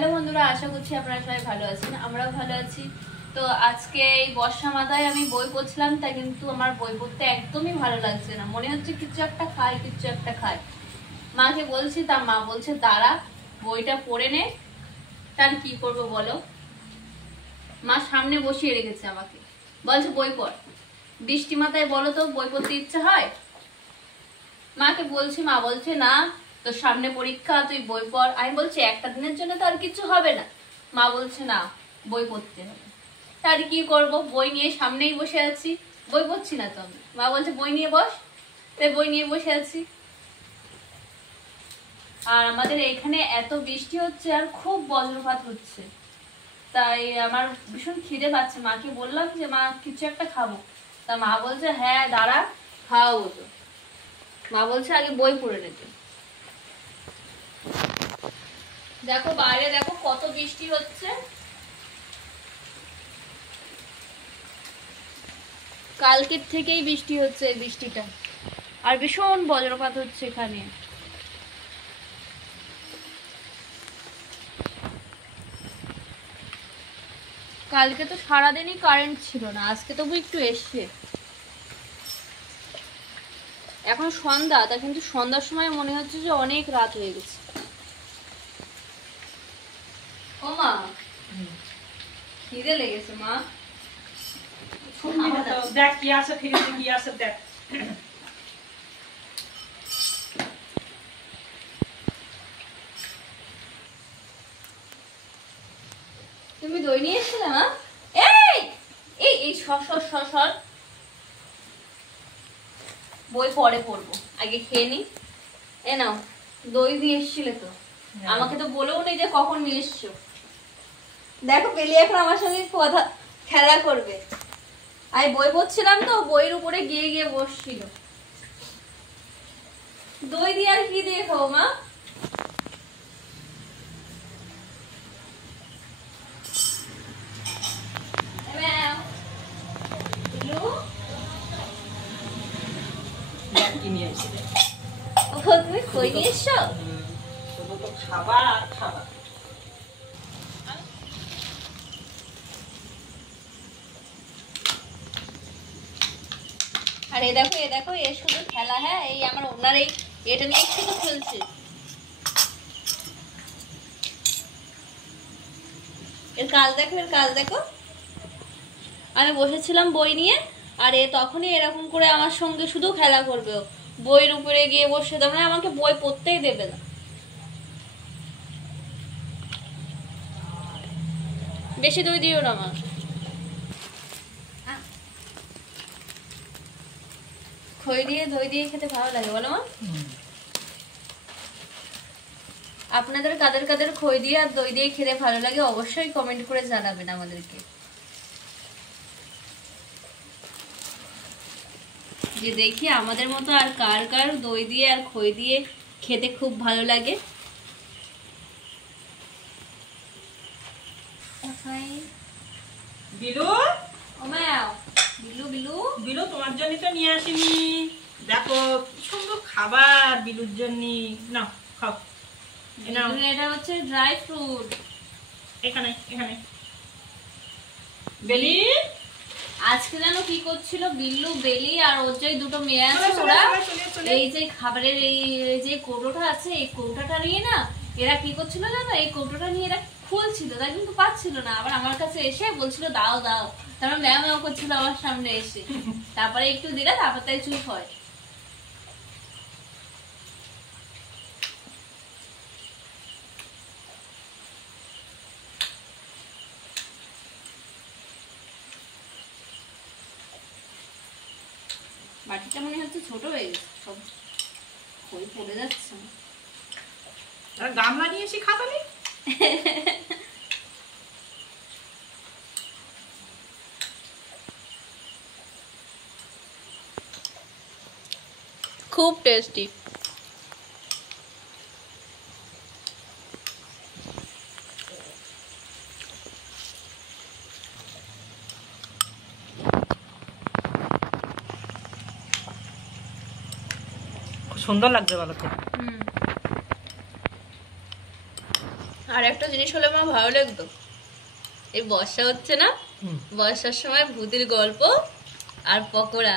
Hello বন্ধুরা, আশা করছি আপনারা সবাই ভালো আছেন। আমরাও ভালো আছি। তো আজকে এই বর্ষা মাথায় আমি বই পড়ছিলাম, তাই কিন্তু আমার বই পড়তে একদমই ভালো লাগছে না। মনে হচ্ছে কিছু একটা খাই। মাকে বলছি, তা মা বলছে দাঁড়া বইটা পড়ে নে। তার কি করবো বলো? মা সামনে বসিয়ে রেখেছে আমাকে, বলছে বই পড়। বৃষ্টি মাথায় বলো তো বই পড়তে ইচ্ছা হয়? মাকে বলছি, মা বলছে না, তোর সামনে পরীক্ষা, তুই বই পড়। আমি বলছি একটা দিনের জন্য তো আর কিছু হবে না। মা বলছে না, বই পড়তে হবে। তার কি করব? বই নিয়ে সামনেই বসে আছি, বই পড়ছি না তো আমি। মা বলছে বই নিয়ে বস, তাই বই নিয়ে বসে আছি। আর আমাদের এখানে এত বৃষ্টি হচ্ছে আর খুব বজ্রপাত হচ্ছে, তাই আমার ভীষণ খিদে পাচ্ছে। মাকে বললাম যে মা কিছু একটা খাবো, তা মা বলছে হ্যাঁ দাঁড়া খাওয়াবো তো। মা বলছে আগে বই পড়ে নিতে। দেখো বাইরে, দেখো কত বৃষ্টি হচ্ছে। কালকের থেকেই বৃষ্টি হচ্ছে, এই বৃষ্টিটা আর ভীষণ বজ্রপাত হচ্ছে এখানে। কালকে তো সারাদিনই কারেন্ট ছিল না, আজকে তবু একটু এসছে। এখন সন্ধ্যা, তা কিন্তু সন্ধ্যার সময় মনে হচ্ছে যে অনেক রাত হয়ে গেছে। ও মা, খিদে লেগেছে মা। দেখ কি আছে, ফ্রিজে কি আছে দেখ। তুমি দই নিয়ে এসেছিলে মা? এই এই এই সর। বই পরে পড়বো, আগে খেয়ে নি। এ নাও, দই দিয়ে এসেছিলে তো, আমাকে তো বলেও নেই যে কখন নিয়ে এসছো। দেখো পেলি এখন আমার সঙ্গে কথা খেলা করবে। আমি বই পড়ছিলাম তো, বইয়ের উপরে গিয়ে গিয়ে বসছিল। দই দিয়ে আর কি দিয়ে খাবো মা? দেখ কি নিয়ে এসেছি। ও তুমি খই নিয়ে এসছো? শুধু তো খাবার আর খাবার। আর এ দেখো এ শুধু খেলা। হ্যাঁ, এই আমার ওনার এই এটা নিয়ে শুধু খেলছে। এর কাজ দেখো। আমি বসেছিলাম বই নিয়ে, আর এ তখনই এরকম করে আমার সঙ্গে শুধু খেলা করবে। বইয়ের উপরে গিয়ে বসে, তার মানে আমাকে বই পড়তেই দেবে না। বেশি দই দিও না মা। খই দিয়ে দই দিয়ে খেতে ভালো লাগে বলো মা? আপনাদের কাদের কাদের খই দিয়ে আর দই দিয়ে খেতে ভালো লাগে অবশ্যই কমেন্ট করে জানাবেন আমাদেরকে, যে দেখি আমাদের মতো আর কার কার দই দিয়ে আর খই দিয়ে খেতে খুব ভালো লাগে। বিলু, ও মা, বিলু বিলু তোমার জন্য তো নিয়ে আসিনি। দেখো কি সুন্দর খাবার বিলুর জন্য। নাও খাও। এটা হচ্ছে ড্রাই ফ্রুট। এখানে বেলি আজকে জানো কি করছিল বিল্লু, বেলি আর ওর যে দুটো মেয়ে আছে, ওরা এই যে খাবারের এই যে কৌটোটা আছে, এই কৌটোটা নিয়ে না এরা কি করছিল জানো, এই কৌটোটা নিয়ে এরা খুলছিল, তাই কিন্তু পাচ্ছিল না। আবার আমার কাছে এসে বলছিল দাও তারপর ম্যাও করছিল আমার সামনে এসে। তারপরে একটু দিলে তারপর তাই চুপ হয়। বাটিটা মনে হচ্ছে ছোট হয়ে গেছে, সব খই পড়ে যাচ্ছে। গামলা নিয়ে এসে খাতালি। খুব টেস্টি। সুন্দর লাগছে বলো তো। আর একটা জিনিস হলে আমার ভালো লাগতো, এই বর্ষা হচ্ছে না, বর্ষার সময় ভূতের গল্প আর পকোড়া।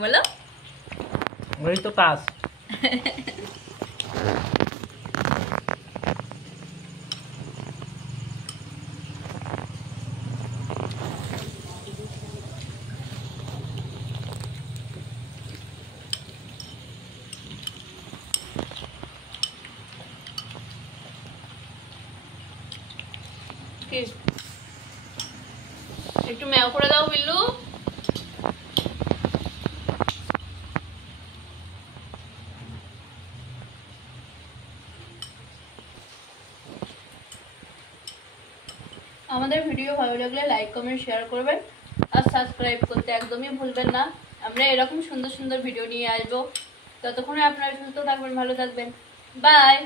বলো, ওই তো কাজ। কি একটু ম্যাও করে দাও বিল্লু। আমাদের ভিডিও ভালো লাগলে লাইক কমেন্ট শেয়ার করবেন আর সাবস্ক্রাইব করতে একদমই ভুলবেন না। আমরা এরকম সুন্দর সুন্দর ভিডিও নিয়ে আসবো। ততক্ষণে আপনারা সুস্থ থাকবেন, ভালো থাকবেন। বাই।